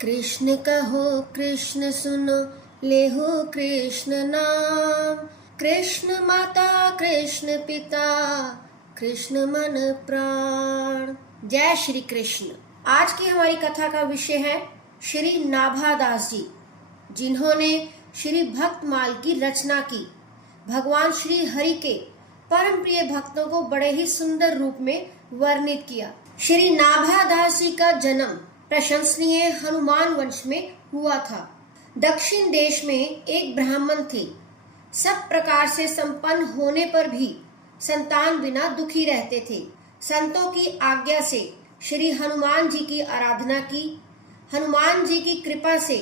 कृष्ण कहो कृष्ण सुनो लेहो कृष्ण नाम। कृष्ण माता कृष्ण पिता कृष्ण मन प्राण। जय श्री कृष्ण। आज की हमारी कथा का विषय है श्री नाभादास जी, जिन्होंने श्री भक्तमाल की रचना की। भगवान श्री हरि के परम प्रिय भक्तों को बड़े ही सुंदर रूप में वर्णित किया। श्री नाभादास जी का जन्म प्रशंसनीय हनुमान वंश में हुआ था। दक्षिण देश में एक ब्राह्मण थे। सब प्रकार से संपन्न होने पर भी संतान बिना दुखी रहते थे। संतों की आज्ञा से श्री हनुमान जी की आराधना की। हनुमान जी की कृपा से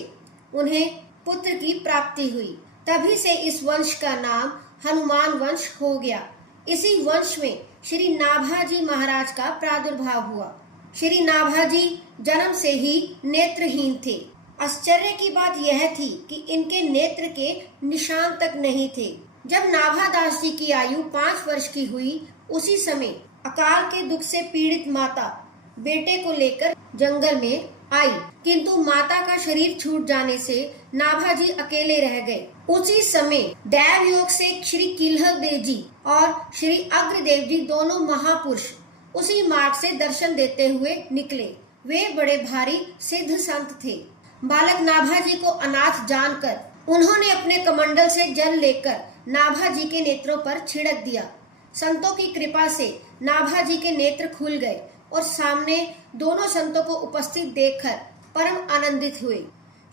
उन्हें पुत्र की प्राप्ति हुई। तभी से इस वंश का नाम हनुमान वंश हो गया। इसी वंश में श्री नाभाजी महाराज का प्रादुर्भाव हुआ। श्री नाभाजी जन्म से ही नेत्रहीन थे। आश्चर्य की बात यह थी कि इनके नेत्र के निशान तक नहीं थे। जब नाभादास जी की आयु 5 वर्ष की हुई, उसी समय अकाल के दुख से पीड़ित माता बेटे को लेकर जंगल में आई, किंतु माता का शरीर छूट जाने से नाभाजी अकेले रह गए। उसी समय दैव योग से श्री किल्हर देव जी और श्री अग्रदेव जी दोनों महापुरुष उसी मार्ग से दर्शन देते हुए निकले। वे बड़े भारी सिद्ध संत थे। बालक नाभाजी को अनाथ जानकर उन्होंने अपने कमंडल से जल लेकर नाभाजी के नेत्रों पर छिड़क दिया। संतों की कृपा से नाभाजी के नेत्र खुल गए और सामने दोनों संतों को उपस्थित देखकर परम आनंदित हुए।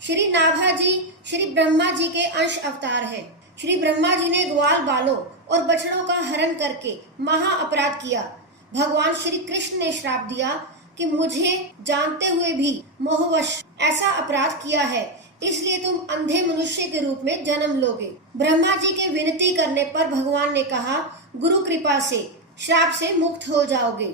श्री नाभाजी श्री ब्रह्मा जी के अंश अवतार हैं। श्री ब्रह्मा जी ने ग्वाल बालों और बछड़ों का हरण करके महा अपराध किया। भगवान श्री कृष्ण ने श्राप दिया कि मुझे जानते हुए भी मोहवश ऐसा अपराध किया है, इसलिए तुम अंधे मनुष्य के रूप में जन्म लोगे। ब्रह्मा जी के विनती करने पर भगवान ने कहा, गुरु कृपा से श्राप से मुक्त हो जाओगे।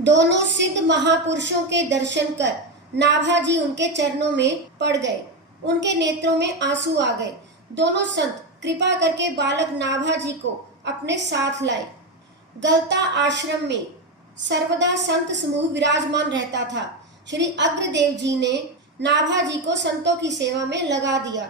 दोनों सिद्ध महापुरुषों के दर्शन कर नाभाजी उनके चरणों में पड़ गए। उनके नेत्रों में आंसू आ गए। दोनों संत कृपा करके बालक नाभाजी को अपने साथ लाए। गलता आश्रम में सर्वदा संत समूह विराजमान रहता था। श्री अग्रदेव जी ने नाभाजी को संतों की सेवा में लगा दिया।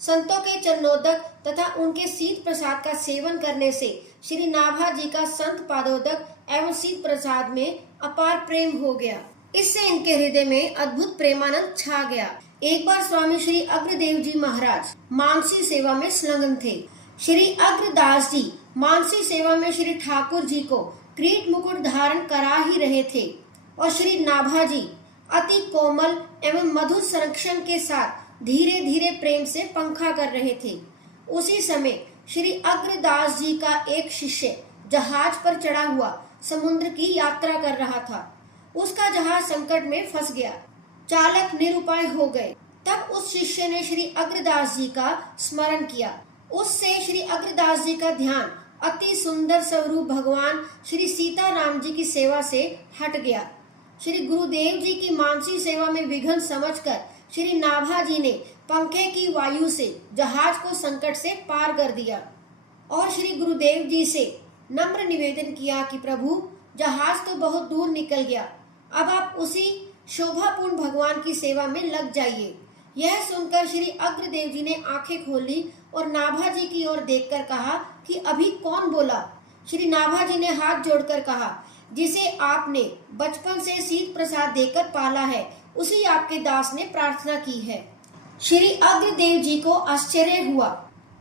संतों के चरणोदक तथा उनके शीत प्रसाद का सेवन करने से श्री नाभाजी का संत पादोदक एवं शीत प्रसाद में अपार प्रेम हो गया। इससे इनके हृदय में अद्भुत प्रेमानंद छा गया। एक बार स्वामी श्री अग्रदेव जी महाराज मानसी सेवा में संलग्न थे। श्री अग्रदास जी मानसी सेवा में श्री ठाकुर जी को क्रीट मुकुट धारण करा ही रहे थे और श्री नाभाजी अति कोमल एवं मधुर संरक्षण के साथ धीरे धीरे प्रेम से पंखा कर रहे थे। उसी समय श्री अग्रदास जी का एक शिष्य जहाज पर चढ़ा हुआ समुद्र की यात्रा कर रहा था। उसका जहाज संकट में फंस गया। चालक निरुपाय हो गए। तब उस शिष्य ने श्री अग्रदास जी का स्मरण किया। उससे श्री अग्रदास जी का ध्यान अति सुंदर स्वरूप भगवान श्री सीताराम जी की सेवा से हट गया। श्री गुरुदेव जी की मानसी सेवा में विघ्न समझकर श्री नाभाजी ने पंखे की वायु से जहाज को संकट से पार कर दिया और श्री गुरुदेव जी से नम्र निवेदन किया कि प्रभु, जहाज तो बहुत दूर निकल गया, अब आप उसी शोभापूर्ण भगवान की सेवा में लग जाइए। यह सुनकर श्री अग्रदेव जी ने आंखें खोली और नाभाजी की ओर देखकर कहा कि अभी कौन बोला। श्री नाभाजी ने हाथ जोड़कर कहा, जिसे आपने बचपन से शीत प्रसाद देकर पाला है, उसी आपके दास ने प्रार्थना की है। श्री अग्रदेव जी को आश्चर्य हुआ।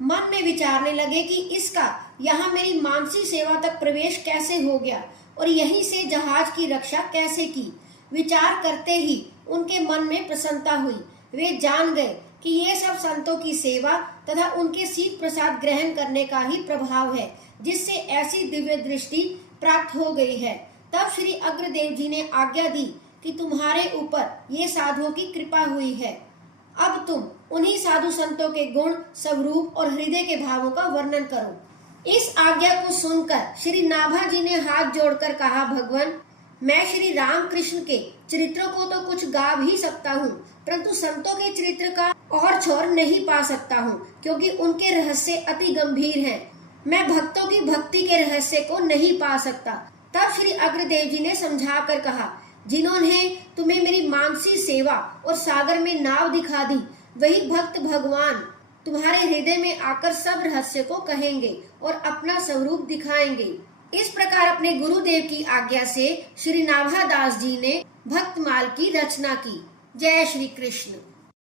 मन में विचारने लगे कि इसका यहाँ मेरी मानसी सेवा तक प्रवेश कैसे हो गया और यहीं से जहाज की रक्षा कैसे की। विचार करते ही उनके मन में प्रसन्नता हुई। वे जान गए कि ये सब संतों की सेवा तथा उनके शीत प्रसाद ग्रहण करने का ही प्रभाव है, जिससे ऐसी दिव्य दृष्टि प्राप्त हो गई है। तब श्री अग्रदेव जी ने आज्ञा दी कि तुम्हारे ऊपर ये साधुओं की कृपा हुई है। अब तुम उन्हीं साधु संतों के गुण, स्वरूप और हृदय के भावों का वर्णन करो। इस आज्ञा को सुनकर श्री नाभाजी ने हाथ जोड़कर कहा, भगवान, मैं श्री राम कृष्ण के चरित्रों को तो कुछ गा भी सकता हूँ, परंतु संतों के चरित्र का और छोर नहीं पा सकता हूँ, क्योंकि उनके रहस्य अति गंभीर हैं। मैं भक्तों की भक्ति के रहस्य को नहीं पा सकता। तब श्री अग्रदेव जी ने समझा कर कहा, जिन्होंने तुम्हें मेरी मानसी सेवा और सागर में नाव दिखा दी, वही भक्त भगवान तुम्हारे हृदय में आकर सब रहस्य को कहेंगे और अपना स्वरूप दिखाएंगे। इस प्रकार अपने गुरुदेव की आज्ञा से श्री नाभादास जी ने भक्तमाल की रचना की। जय श्री कृष्ण।